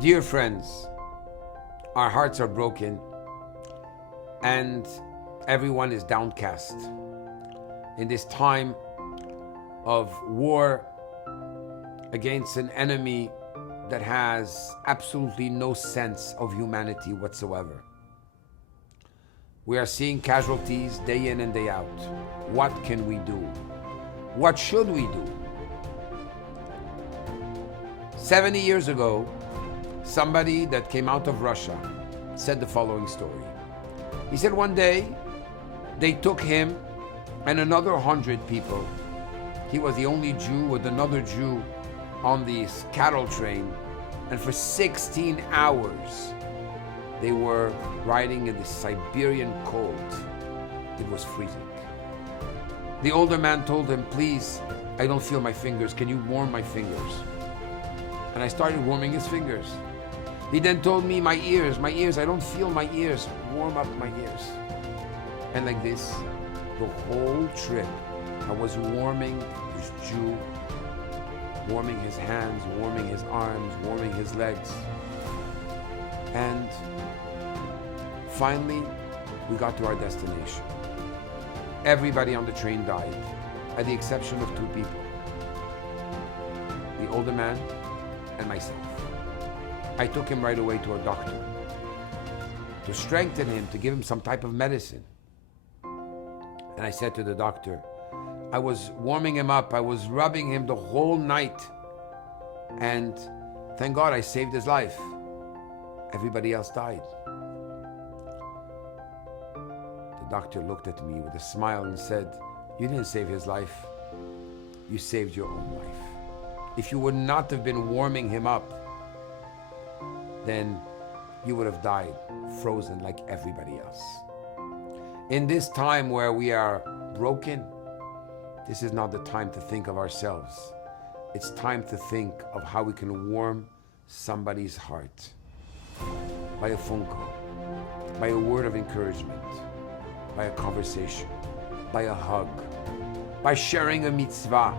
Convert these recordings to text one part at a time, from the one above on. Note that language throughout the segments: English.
Dear friends, our hearts are broken and everyone is downcast. In this time of war against an enemy that has absolutely no sense of humanity whatsoever. We are seeing casualties day in and day out. What can we do? What should we do? 70 years ago, somebody that came out of Russia said the following story. He said one day they took him and another 100 people. He was the only Jew with another Jew on this cattle train, and for 16 hours they were riding in the Siberian cold. It was freezing. The older man told him, "Please, I don't feel my fingers. Can you warm my fingers?" And I started warming his fingers. He then told me, my ears, I don't feel my ears. Warm up my ears. And like this, the whole trip, I was warming this Jew, warming his hands, warming his arms, warming his legs. And finally, we got to our destination. Everybody on the train died, at the exception of 2 people. The older man and myself. I took him right away to a doctor to strengthen him, to give him some type of medicine. And I said to the doctor, I was warming him up, I was rubbing him the whole night, and thank God I saved his life. Everybody else died. The doctor looked at me with a smile and said, "You didn't save his life, you saved your own life. If you would not have been warming him up, then you would have died, frozen like everybody else." In this time where we are broken, this is not the time to think of ourselves. It's time to think of how we can warm somebody's heart. By a phone call, by a word of encouragement, by a conversation, by a hug, by sharing a mitzvah,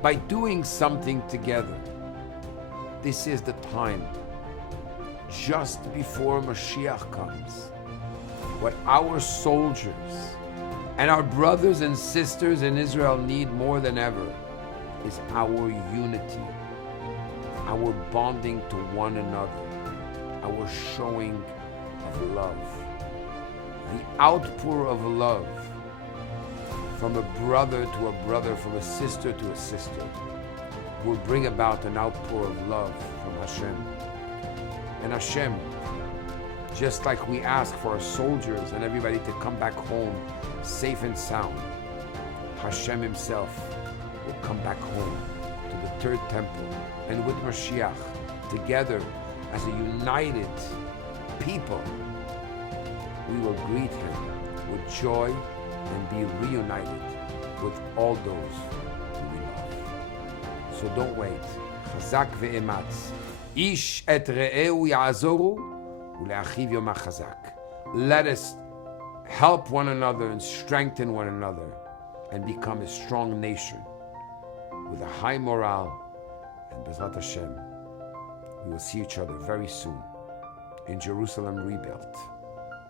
by doing something together. This is the time, just before Mashiach comes, what our soldiers and our brothers and sisters in Israel need more than ever is our unity, our bonding to one another, our showing of love. The outpour of love from a brother to a brother, from a sister to a sister, will bring about an outpour of love from Hashem. And Hashem, just like we ask for our soldiers and everybody to come back home safe and sound, Hashem himself will come back home to the 3rd temple, and with Mashiach, together as a united people, we will greet him with joy and be reunited with all those who we love. So don't wait. Chazak ve'ematz. Ish et re'eu ya'azoru u'le'achiv yomah chazak. Let us help one another and strengthen one another and become a strong nation with a high morale. And B'ezrat Hashem, we will see each other very soon in Jerusalem rebuilt.